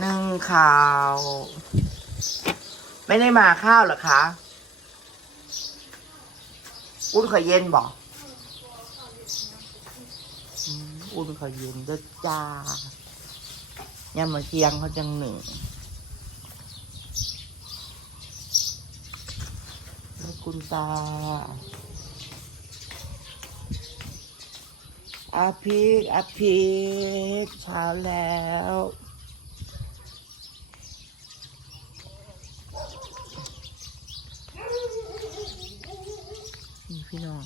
หนึ่งข่าว ไม่ได้มาข้าวหรอคะอุ่นขอยเย็นบอกอุ่นขอยเย็นด้อจ้ายามมาเที่ยงเขาจังหนึ่งแล้วคุณตาอาพิกอาพิกเช้าแล้ว พี่น้อง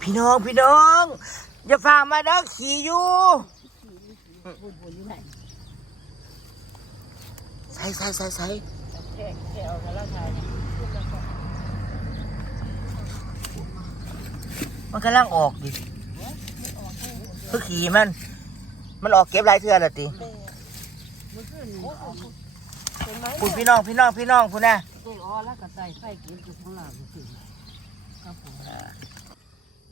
พี่น้อง พี่น้อง อย่าฝ่ามาเด้อขี่อยู่ ใส่ใส่ใส่ใส่มันกำลังออกดิคือขี่มัน มันออกเก็บหลายเทือและติพูดพี่น้องพี่น้องพี่น้องพูดนะเด็กอ๋อแล้วก็ใส่ไฟกินอยู่ข้างหลังสิครับผม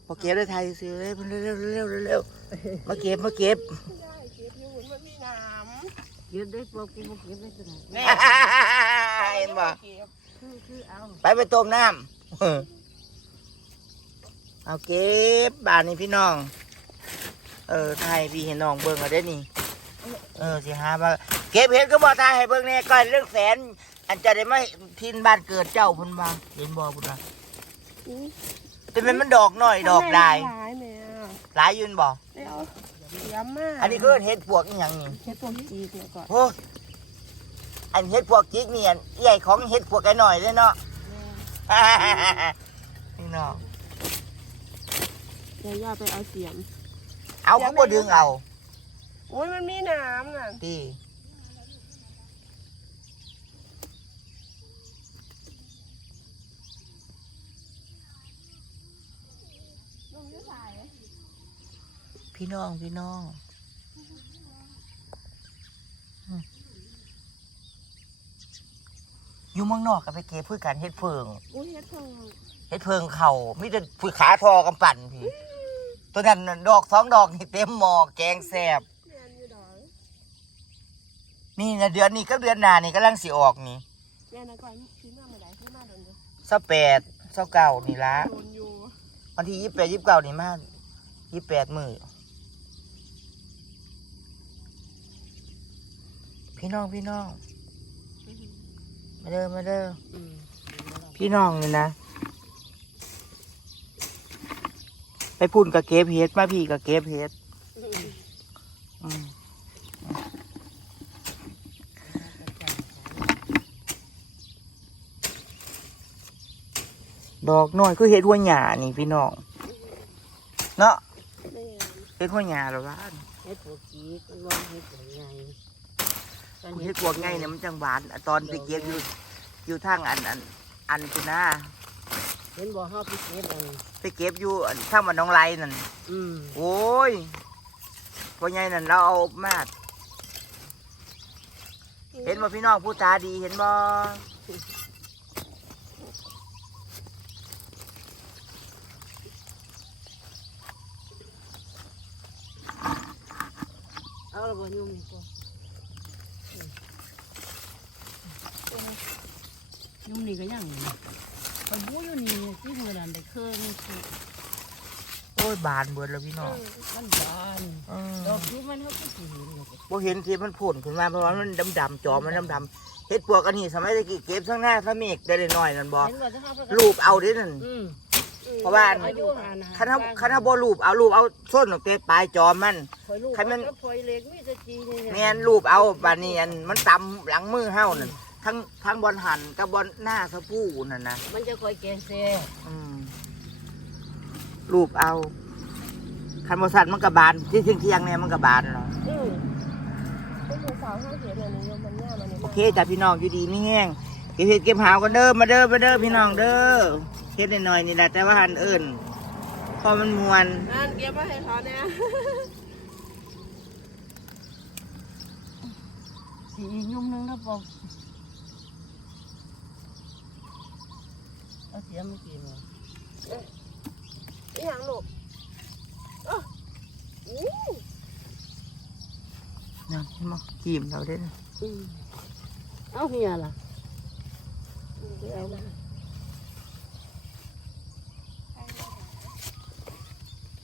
พอเก็บได้ไทยซื้อเลยเร็วเร็วเร็วเร็วมาเก็บมาเก็บ เก็บได้ปกติบ่เก็บได้ตัวไหนเห็นบ่คือคือเอาไปไปต้มน้ำเอาเก็บบานนี้พี่น้อง เออไทยพี่เห็นน้องเบิ่งเอาได้นี่ เออสิหามาเก็บเห็ดก็บ่ทายให้เบิ่งแน่ก่อนเรื่องแสน อันจะได้ไม่ทินบ้านเกิดเจ้าพุ่นบ่าเห็นบ่พุ่นบ่าแต่มันมันดอกน้อยดอกลายหลายแม่หลายยืนบ่เดี๋ยว เสียมากอันนี้คือเห็ดปวกอีหยังนี่เฮ็ดตัวจีกเนี่ยก่อนโอ้ยอันเห็ดปวกจิกนี่อันใหญ่ของเห็ดปวกไอ้หน่อยเลยเนาะพี่น้องเดี๋ยวย่าไปเอาเสียมเอาเขาบ่ดึงเอาโอ้ยมันมีน้ำน่ะตี ลงที่สาย พี่น้องพี่น้องอืมอยู่เมืองนอกก็ไปเก็บพืชกันเฮ็ดเพิงโอ้ยเฮ็ดเพิ่งเฮ็ดเพิงเข่ามีแต่พืชขาทอกำปั่นพี่ตัวนั้นน่ะดอกสองดอกนี่เต็มหม้อแกงแซ่บแม่นอยู่ดอกนี่นะเดือนนี้ก็เดือนหน้านี่กำลังสิออกนี่แม่นะก่อนซื้อมาเมื่อใดซื้อมาโดนอยู่สัแปดสัเก้านี่ละโดนอยู่วันที่ยี่สิบแปดยี่สิบเก้านี่มายี่สิบแปดมือ พี่น้องพี่น้อง มาเด้อมาเด้ออืมพี่น้องนี่นะ ไปพุ่นกับเก็บเฮ็ดมาพี่กับเก็บเฮ็ดอืมดอกน้อยคือเฮ็ดหัวหญ้านี่พี่น้อง เนาะแม่เฮ็ดหัวหญ้าหรอวะเฮ็ดปกติมันว่าเฮ็ดยังไง เฮ็ดพวกไงเนี่ยมันจังหวานอะตอนไปเก็บอยู่อยู่ทางอันอันอันคุณนาเห็นบ่เฮาไปเก็บอันไปเก็บอยู่อันทางมันน้องไรนั่นอืมโอ้ยพ่อใหญ่นั่นเราเอามาดเห็นบ่พี่น้องผู้ตาดีเห็นบ่เอาละบ่ยุ่งนี่ก็ ยุ่งนี่ก็ยังนี่ไปบูอยู่นี่ที่มื้อนั้นได้เครื่องนี่คือโอ้ยบานเบิดแล้วพี่น้องมันบานเออดอกที่มันเฮาก็สิเห็นเลยบ่เห็นที่มันผลขึ้นมาเพราะว่ามันดำๆจอมันดำๆเฮ็ดปวกอันนี้สมัยตะกี้เก็บทั้งหน้าทั้งเมฆได้น้อยๆนั่นบ่เห็นว่าจะเฮาไปรูปเอาเด้นั่น อืมเพราะว่าอายุหานะคันเฮาคันเฮาบ่รูปเอารูปเอาส้นตั้งแต่ปลายจอมัน คอยลูกใครมัน ก็พลอยเล็กมีแต่จีนี่แม่นรูปเอาบานนี้อันมันตำหลังมือเฮานั่น ทั้งทั้งบอลหันกับบอลหน้าสะพูนั่นนะมันจะคอยแกงแซ่อืมรูปเอา คันบสันมันกระบาน ที่เที่ยงเที่ยงๆเนี่ยมันกระบานเนาะอือเป็นหัวสาวห้าเสียเนี่ยนี่มันย่ามันนี่โอเคจ้ะพี่น้องอยู่ดีไม่แห้งเก็บเห็ดเก็บหาวกันเด้อมาเด้อมาเด้อพี่น้องเด้อเฮ็ดหน่อยๆนี่แหละแต่ว่าหันเอิญพอมันมวนนั่นเก็บไว้ให้เขาเนี่ยสียุ่มนึงก็พอเอาเสียไม่กินเลยนี่ยังลูกเอ้ออู้นะมากีมเราเด้นอืมเอาเฮียล่ะเอามา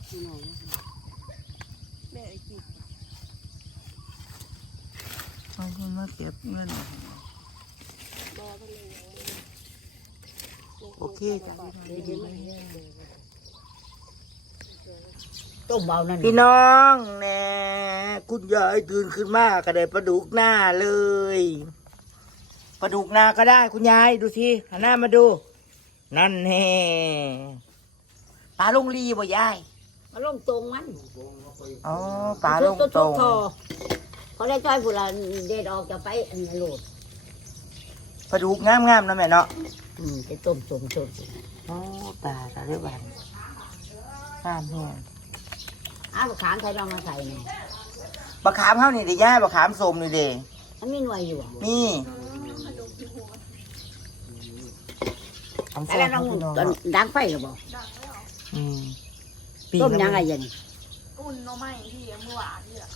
พี่น้องแม่ไอ้กินเอาเงินมาเก็บเงินรอไปเลยยัง โอเคจ้ะต้มเบานั่นพี่น้องแน่คุณยายตื่นขึ้นมาก็ได้ปลาดุกหน้าเลยปลาดุกหน้าก็ได้ คุณยายดูสิหันหน้ามาดู นั่นแน่ปลาลงรีบ่ยายมาลงตรงมันอ๋อปลาลงตรงเขาได้จ้อยผู้ละเด็ดออกจะไปอันนี้โหลด ปลาดุกงามๆนะแม่เนาะอืมไปต้มต้มต้มโอ้ตาตาเรียบันงามแฮงอ้าวขางใครลองมาใส่เนี่ยบะขามเฮานี่เด้ย่ายบะขามสมนี่เด้มันมีหน่วยอยู่นี่ทำแต่แซ่แล้บวน้องให้พี่น้องตอนเนาะดังไฟหรือเปล่าอืมต้มละยังไงยันอุ่นเนาะไม่พี่เมื่อวานเนี่ย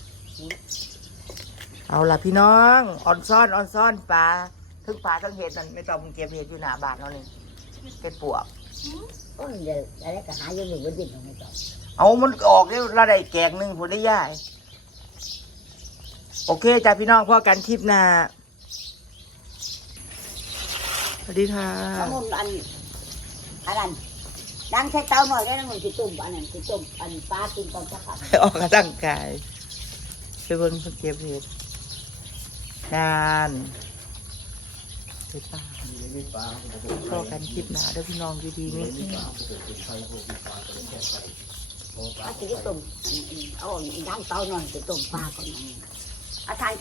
เอาล่ะพี่น้องออนซ่อนออนซ่อนปลา ทั้งปลาทั้งเห็ดนั่นไม่ต้องเก็บเห็ดอยู่หน้าบ้านเรานี่เป็นปวกต้นเดี๋ยวอะไรก็หาอยู่หนึ่งวันดิบไม่ต้องเอามันออกแล้วเราได้แกงหนึ่งผลได้ย่ายโอเคจ้าพี่น้องพ่อกันคลิปหน้าสวัสดีค่ะข้าวมันอันอันนั้นดังใช้เตาหน่อยได้นะมึงที่ต้มอันนั้นที่ต้มอันปลากินตอนสักพักไปออกกำลังกายไปเบนคนเก็บเห็ดงาน ไปป้าพอกันคลิปหนาเด้อพี่น้องดีๆนี่อาจจะต้มเอาดังเตาหน่อยจะต้มปลาก่อนอาทาน